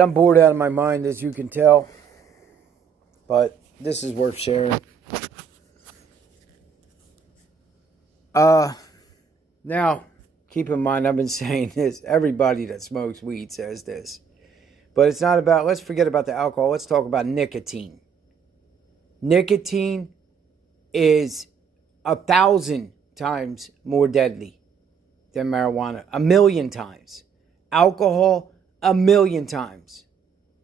I'm bored out of my mind, as you can tell. But this is worth sharing. Now, keep in mind, I've been saying this. Everybody that smokes weed says this. But it's not about, let's forget about the alcohol. Let's talk about nicotine. Nicotine is 1,000 times more deadly than marijuana. 1,000,000 times. Alcohol, 1,000,000 times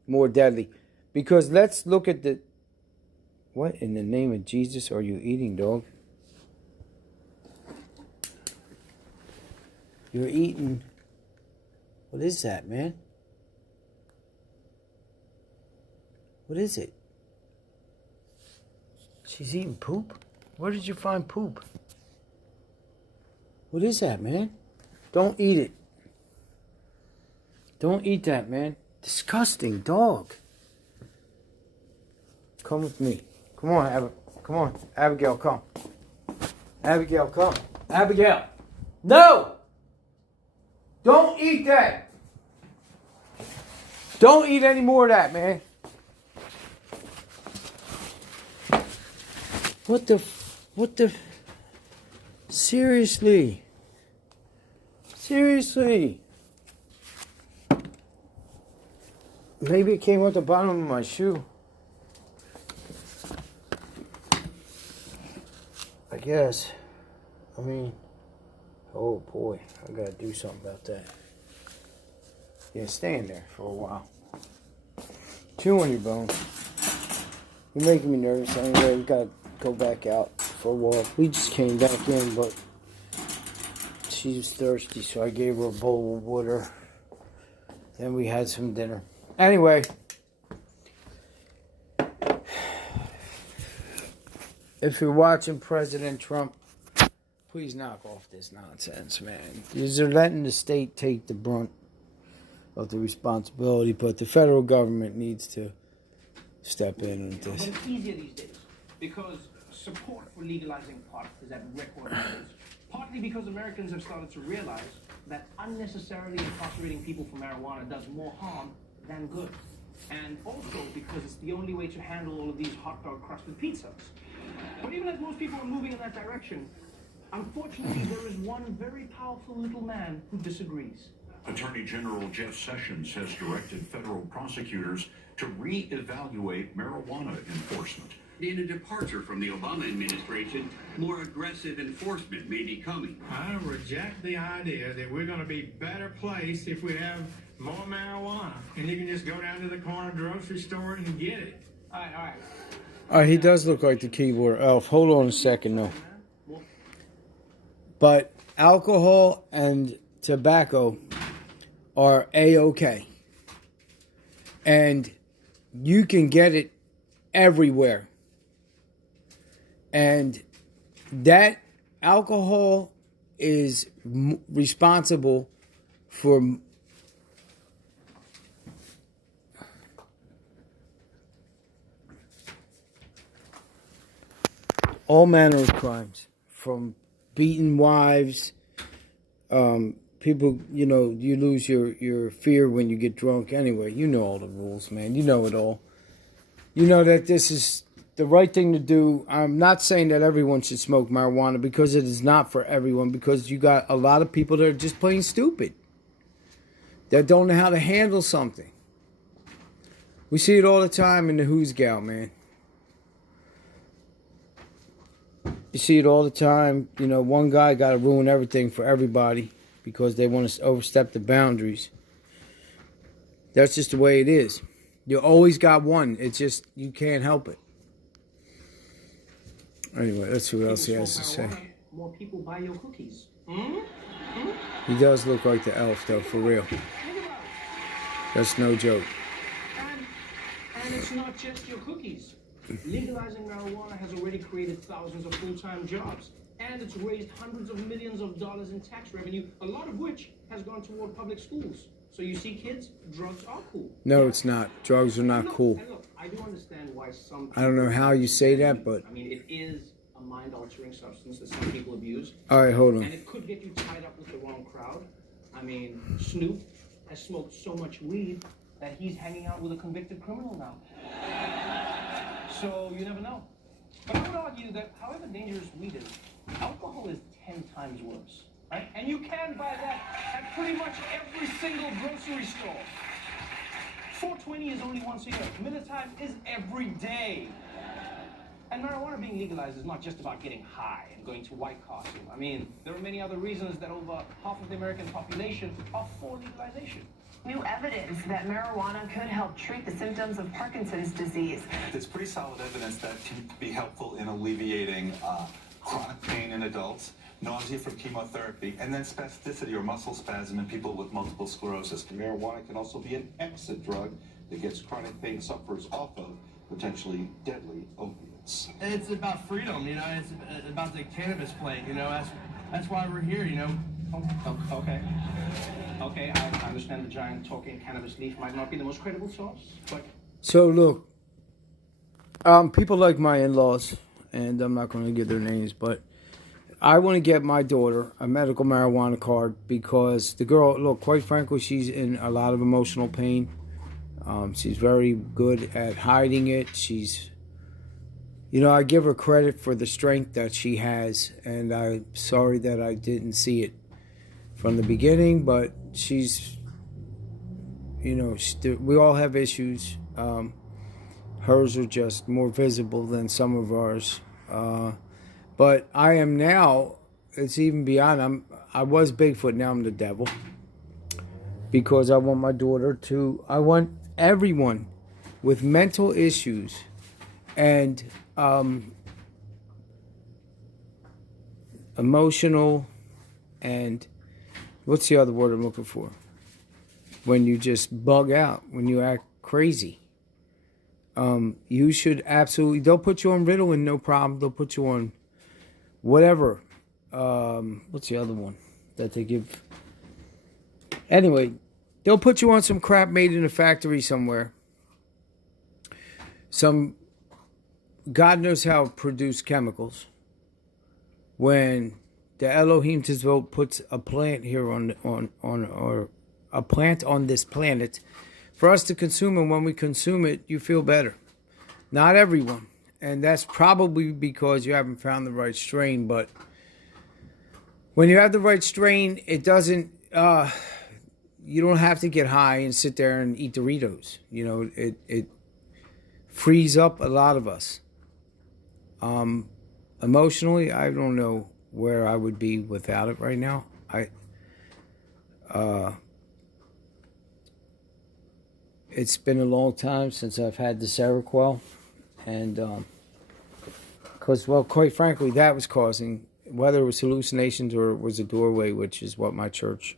more deadly. Because let's look at the... What in the name of Jesus are you eating, dog? You're eating... What is that, man? What is it? She's eating poop? Where did you find poop? What is that, man? Don't eat it. Don't eat that, man. Disgusting dog. Come with me. Come on, come on. Abigail, come. Abigail, come. Abigail. No! Don't eat that. Don't eat any more of that, man. What the... Seriously. Seriously. Maybe it came out the bottom of my shoe. I guess. I mean, oh boy, I gotta do something about that. Yeah, stay in there for a while. Chew on your bone. You're making me nervous anyway. We gotta go back out for a walk. We just came back in, but she was thirsty, so I gave her a bowl of water. Then we had some dinner. Anyway, if you're watching President Trump, please knock off this nonsense, man. You're letting the state take the brunt of the responsibility, but the federal government needs to step in with this. But it's easier these days because support for legalizing pot is at record levels. Partly because Americans have started to realize that unnecessarily incarcerating people for marijuana does more harm than good. And also because it's the only way to handle all of these hot dog crusted pizzas. But even as most people are moving in that direction, unfortunately there is one very powerful little man who disagrees. Attorney General Jeff Sessions has directed federal prosecutors to re-evaluate marijuana enforcement. In a departure from the Obama administration, more aggressive enforcement may be coming. I reject the idea that we're going to be better placed if we have more marijuana. And you can just go down to the corner grocery store and get it. All right. He does look like the keyboard elf. Hold on a second, though. But alcohol and tobacco are A-okay. And you can get it everywhere. And that alcohol is responsible for all manner of crimes, from beating wives, people, you know, you lose your fear when you get drunk. Anyway, you know all the rules, man. You know it all. You know that this is the right thing to do. I'm not saying that everyone should smoke marijuana, because it is not for everyone, because you got a lot of people that are just plain stupid, that don't know how to handle something. We see it all the time in the Who's Gal, man. You see it all the time. You know, one guy got to ruin everything for everybody because they want to overstep the boundaries. That's just the way it is. You always got one. It's just, you can't help it. Anyway, let's see what else he has to say. More people buy your cookies. He does look like the elf, though, for real. That's no joke. And it's not just your cookies. Legalizing marijuana has already created thousands of full-time jobs, and it's raised hundreds of millions of dollars in tax revenue, a lot of which has gone toward public schools. So you see, kids, drugs are cool. No, it's not. Drugs are not cool. And look, I do understand why some people, I don't know how you say that, but... I mean, it is a mind-altering substance that some people abuse. All right, hold on. And it could get you tied up with the wrong crowd. I mean, Snoop has smoked so much weed that he's hanging out with a convicted criminal now. So you never know. But I would argue that however dangerous weed is, alcohol is 10 times worse, right? And you can buy that at pretty much every single grocery store. 420 is only once a year. Miller time is every day. And marijuana being legalized is not just about getting high and going to white costume. I mean, there are many other reasons that over half of the American population are for legalization. New evidence that marijuana could help treat the symptoms of Parkinson's disease. There's pretty solid evidence that can be helpful in alleviating chronic pain in adults, nausea from chemotherapy, and then spasticity or muscle spasm in people with multiple sclerosis. Marijuana can also be an exit drug that gets chronic pain sufferers off of potentially deadly opiates. It's about freedom, you know, it's about the cannabis plate, you know, that's why we're here, you know. Okay. Okay, I understand the giant talking cannabis leaf might not be the most credible source, but... So look, people like my in-laws, and I'm not going to give their names, but I want to get my daughter a medical marijuana card because the girl, look, quite frankly, she's in a lot of emotional pain. She's very good at hiding it. She's, you know, I give her credit for the strength that she has, and I'm sorry that I didn't see it from the beginning, but she's, you know, we all have issues. Hers are just more visible than some of ours. But I am now, it's even beyond, I was Bigfoot, now I'm the devil. Because I want my daughter to, I want everyone with mental issues and emotional and, what's the other word I'm looking for? When you just bug out, when you act crazy. You should absolutely, they'll put you on Ritalin, no problem. They'll put you on whatever. What's the other one that they give? Anyway, they'll put you on some crap made in a factory somewhere. Some, God knows how produced chemicals. When the Elohim Tzvot puts a plant here or a plant on this planet for us to consume, and when we consume it, you feel better. Not everyone. And that's probably because you haven't found the right strain. But when you have the right strain, it doesn't, you don't have to get high and sit there and eat Doritos. You know, it frees up a lot of us. Emotionally, I don't know where I would be without it right now. It's been a long time since I've had the Seroquel, and because, well, quite frankly, that was causing, whether it was hallucinations or it was a doorway, which is what my church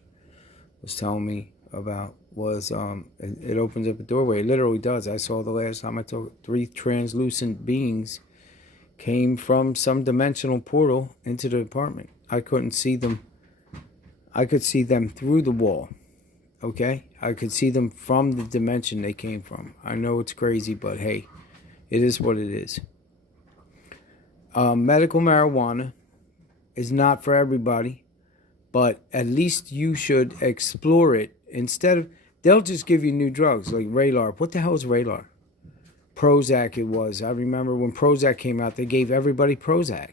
was telling me about, was it opens up a doorway. It literally does. I saw the last time I took 3 translucent beings came from some dimensional portal into the apartment. I couldn't see them. I could see them through the wall. Okay? I could see them from the dimension they came from. I know it's crazy, but hey, it is what it is. Medical marijuana is not for everybody, but at least you should explore it. Instead of, they'll just give you new drugs like Radar. What the hell is Radar? Prozac it was. I remember when Prozac came out, they gave everybody Prozac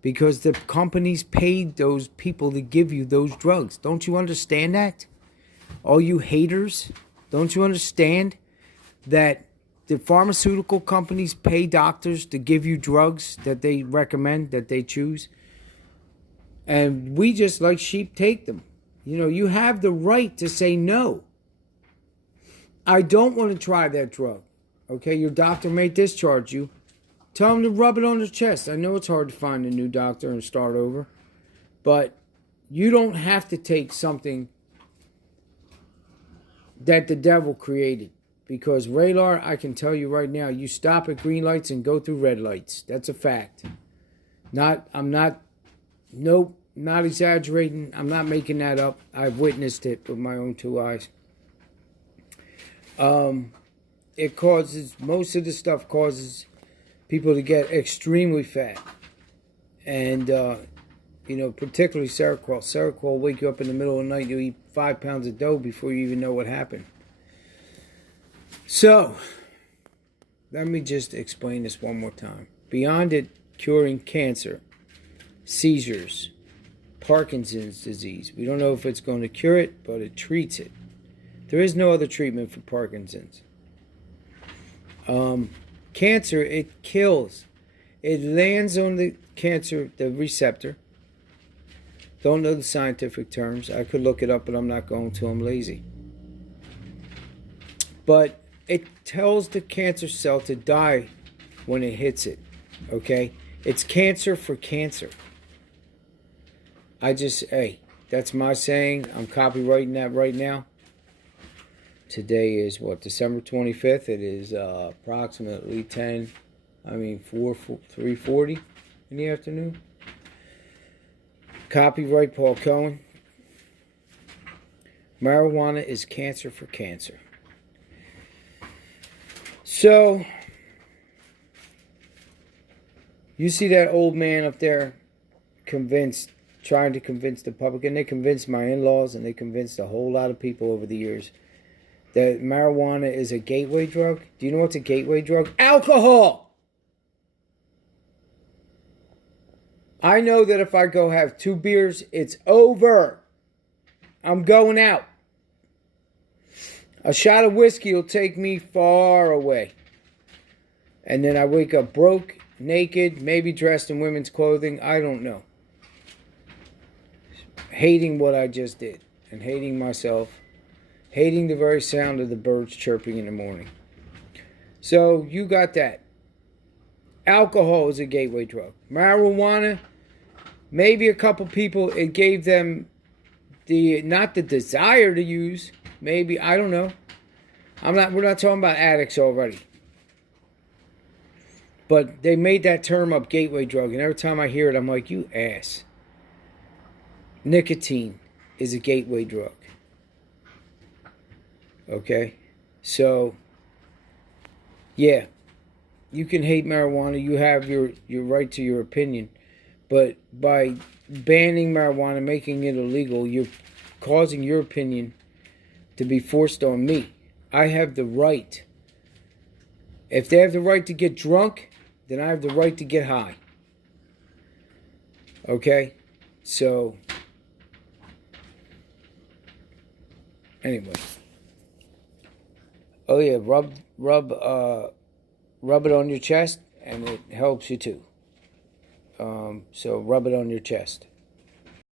because the companies paid those people to give you those drugs. Don't you understand that? All you haters, don't you understand that the pharmaceutical companies pay doctors to give you drugs that they recommend, that they choose? And we just like sheep take them. You know, you have the right to say no. I don't want to try that drug. Okay, your doctor may discharge you. Tell him to rub it on his chest. I know it's hard to find a new doctor and start over. But you don't have to take something that the devil created. Because Radar, I can tell you right now, you stop at green lights and go through red lights. That's a fact. Not exaggerating. I'm not making that up. I've witnessed it with my own 2 eyes. It causes, most of the stuff causes people to get extremely fat. And, you know, particularly Seroquel. Seroquel will wake you up in the middle of the night, you eat 5 pounds of dough before you even know what happened. So, let me just explain this one more time. Beyond it curing cancer, seizures, Parkinson's disease, we don't know if it's going to cure it, but it treats it. There is no other treatment for Parkinson's. Cancer, it kills. It lands on the cancer, the receptor. Don't know the scientific terms. I could look it up, but I'm not going to. I'm lazy. But it tells the cancer cell to die when it hits it. Okay? It's cancer for cancer. Hey, that's my saying. I'm copywriting that right now. Today is what, December 25th. It is approximately 3:40 in the afternoon. Copyright Paul Cohen. Marijuana is cancer for cancer. So, you see that old man up there trying to convince the public, and they convinced my in-laws, and they convinced a whole lot of people over the years that marijuana is a gateway drug. Do you know what's a gateway drug? Alcohol! I know that if I go have 2 beers, it's over. I'm going out. A shot of whiskey will take me far away. And then I wake up broke, naked, maybe dressed in women's clothing. I don't know. Hating what I just did. And hating myself. Hating the very sound of the birds chirping in the morning. So, you got that. Alcohol is a gateway drug. Marijuana, maybe a couple people, it gave them not the desire to use. Maybe, I don't know. We're not talking about addicts already. But they made that term up, gateway drug, and every time I hear it, I'm like, you ass. Nicotine is a gateway drug. Okay? So, yeah. You can hate marijuana. You have your right to your opinion. But by banning marijuana, making it illegal, you're causing your opinion to be forced on me. I have the right. If they have the right to get drunk, then I have the right to get high. Okay? So, anyway. Oh yeah, rub it on your chest, and it helps you too. So rub it on your chest.